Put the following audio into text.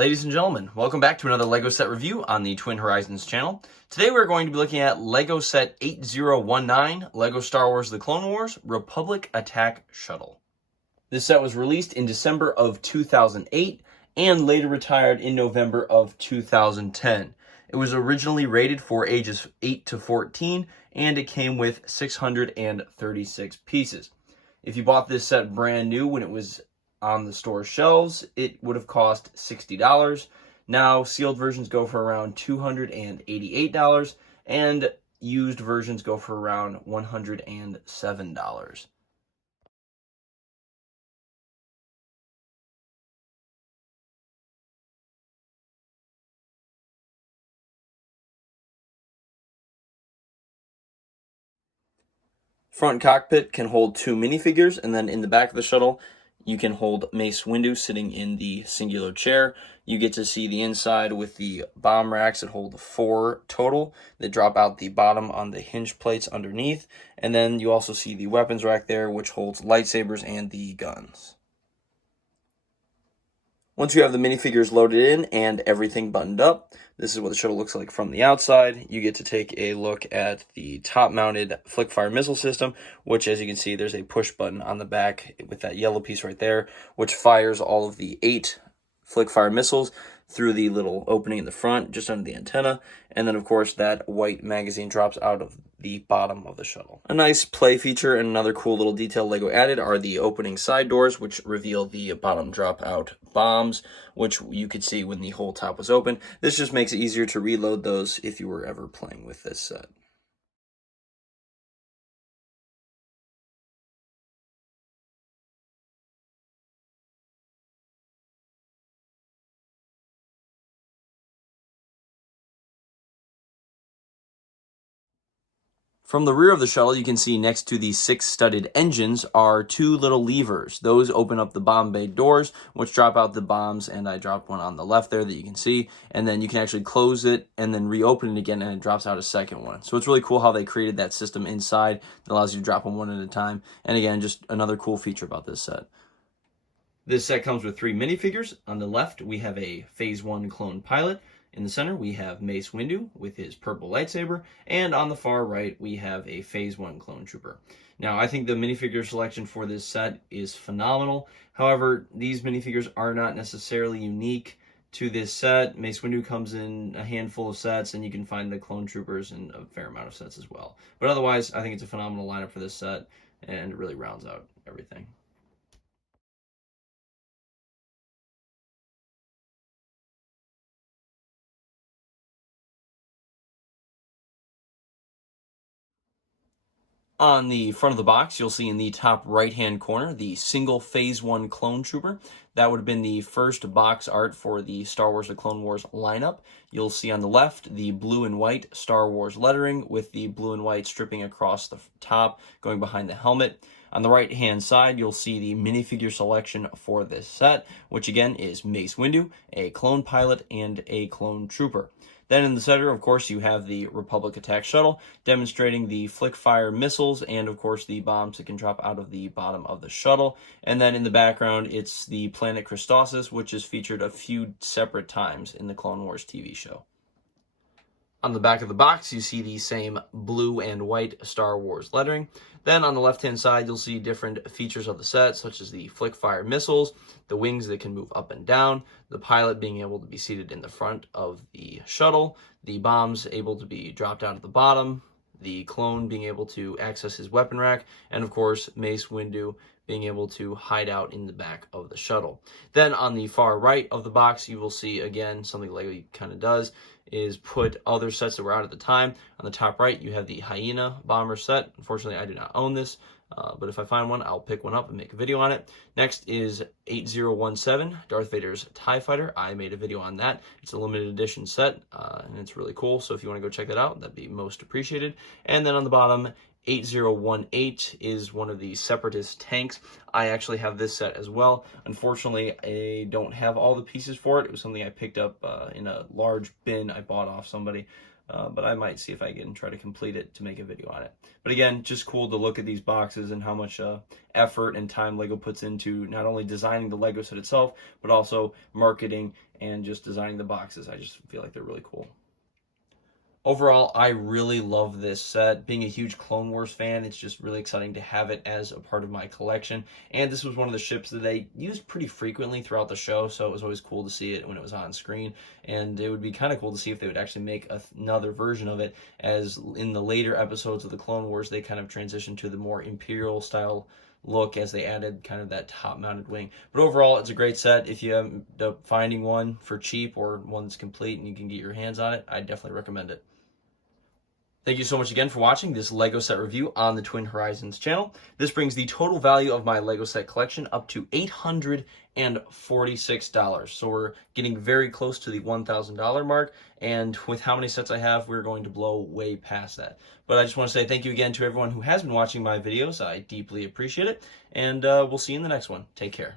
Ladies and gentlemen, welcome back to another LEGO set review on the Twin Horizons channel. Today we're going to be looking at LEGO set 8019, LEGO Star Wars The Clone Wars, Republic Attack Shuttle. This set was released in December of 2008 and later retired in November of 2010. It was originally rated for ages 8 to 14 and it came with 636 pieces. If you bought this set brand new when it was on the store shelves, it would have cost $60. Now, sealed versions go for around $288, and used versions go for around $107. Front cockpit can hold 2 minifigures, and then in the back of the shuttle, you can hold Mace Windu sitting in the singular chair. You get to see the inside with the bomb racks that hold 4 total that drop out the bottom on the hinge plates underneath. And then you also see the weapons rack there, which holds lightsabers and the guns. Once you have the minifigures loaded in and everything buttoned up, this is what the shuttle looks like from the outside. You get to take a look at the top-mounted flick-fire missile system, which, as you can see, there's a push button on the back with that yellow piece right there, which fires all of the 8 flick-fire missiles through the little opening in the front, just under the antenna. And then, of course, that white magazine drops out of the bottom of the shuttle. A nice play feature and another cool little detail LEGO added are the opening side doors, which reveal the bottom drop-out bombs, which you could see when the whole top was open. This just makes it easier to reload those if you were ever playing with this set. From the rear of the shuttle, you can see next to the 6 studded engines are 2 little levers. Those open up the bomb bay doors, which drop out the bombs, and I dropped one on the left there that you can see. And then you can actually close it and then reopen it again, and it drops out a second one. So it's really cool how they created that system inside that allows you to drop them one at a time. And again, just another cool feature about this set. This set comes with 3 minifigures. On the left, we have a Phase 1 clone pilot. In the center, we have Mace Windu with his purple lightsaber, and on the far right, we have a Phase 1 clone trooper. Now, I think the minifigure selection for this set is phenomenal. However, these minifigures are not necessarily unique to this set. Mace Windu comes in a handful of sets, and you can find the clone troopers in a fair amount of sets as well. But otherwise, I think it's a phenomenal lineup for this set, and it really rounds out everything. On the front of the box, you'll see in the top right-hand corner the single Phase 1 clone trooper. That would have been the first box art for the Star Wars The Clone Wars lineup. You'll see on the left the blue and white Star Wars lettering with the blue and white stripping across the top going behind the helmet. On the right-hand side, you'll see the minifigure selection for this set, which again is Mace Windu, a clone pilot, and a clone trooper. Then in the center, of course, you have the Republic Attack Shuttle, demonstrating the flick-fire missiles and, of course, the bombs that can drop out of the bottom of the shuttle. And then in the background, it's the planet Christosis, which is featured a few separate times in the Clone Wars TV show. On the back of the box, you see the same blue and white Star Wars lettering. Then on the left-hand side, you'll see different features of the set, such as the flick-fire missiles, the wings that can move up and down, the pilot being able to be seated in the front of the shuttle, the bombs able to be dropped out at the bottom, the clone being able to access his weapon rack, and of course, Mace Windu being able to hide out in the back of the shuttle. Then on the far right of the box, you will see, again, something LEGO kind of does, is put other sets that were out at the time. On the top right, you have the Hyena bomber set. Unfortunately, I do not own this, but if I find one, I'll pick one up and make a video on it. Next is 8017, Darth Vader's TIE Fighter. I made a video on that. It's a limited edition set, and it's really cool, so if you want to go check that out, that'd be most appreciated. And then on the bottom, 8018 is one of the Separatist tanks. I actually have this set as well. Unfortunately, I don't have all the pieces for it. It was something I picked up in a large bin I bought off somebody. but I might see if I can try to complete it to make a video on it. But again, just cool to look at these boxes and how much effort and time LEGO puts into not only designing the LEGO set itself, but also marketing and just designing the boxes. I just feel like they're really cool. Overall, I really love this set. Being a huge Clone Wars fan, it's just really exciting to have it as a part of my collection. And this was one of the ships that they used pretty frequently throughout the show, so it was always cool to see it when it was on screen. And it would be kind of cool to see if they would actually make another version of it, as in the later episodes of the Clone Wars, they kind of transitioned to the more Imperial style look as they added kind of that top mounted wing. But overall, it's a great set. If you end up finding one for cheap or one that's complete and you can get your hands on it, I definitely recommend it. Thank you so much again for watching this LEGO set review on the Twin Horizons channel. This brings the total value of my LEGO set collection up to $846. So we're getting very close to the $1,000 mark, and with how many sets I have, we're going to blow way past that. But I just want to say thank you again to everyone who has been watching my videos. I deeply appreciate it, and we'll see you in the next one. Take care.